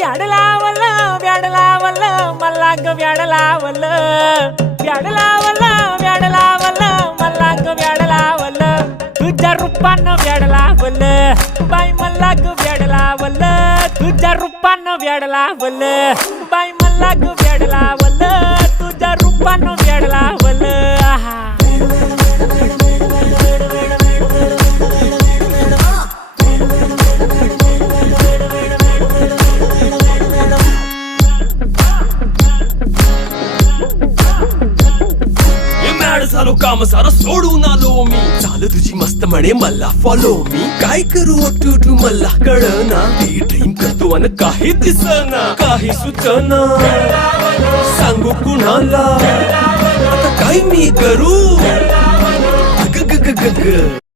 व्याड लावलं व्याड लावलं मला ग व्याड लावलं व्याड लावलं व्याड लावलं मला ग व्याड लावलं तुझ्या रूपानं व्याड लावलं बाई मला ग व्याड लावलं तुझ्या रूपानं व्याड लावलं बाई मला ग व्याड लावलं तुझ्या रूपानं व्याड लावलं आहा झालो काम सारा सोडून आलो मी चाल तुझी मस्त म्हणे मला फॉलो मी काय करू टू मला कळना ती ड्रीम करतो आणि काही दिसना काही सुचना सांगू कुणाला आता काय मी करू ग ग ग ग ग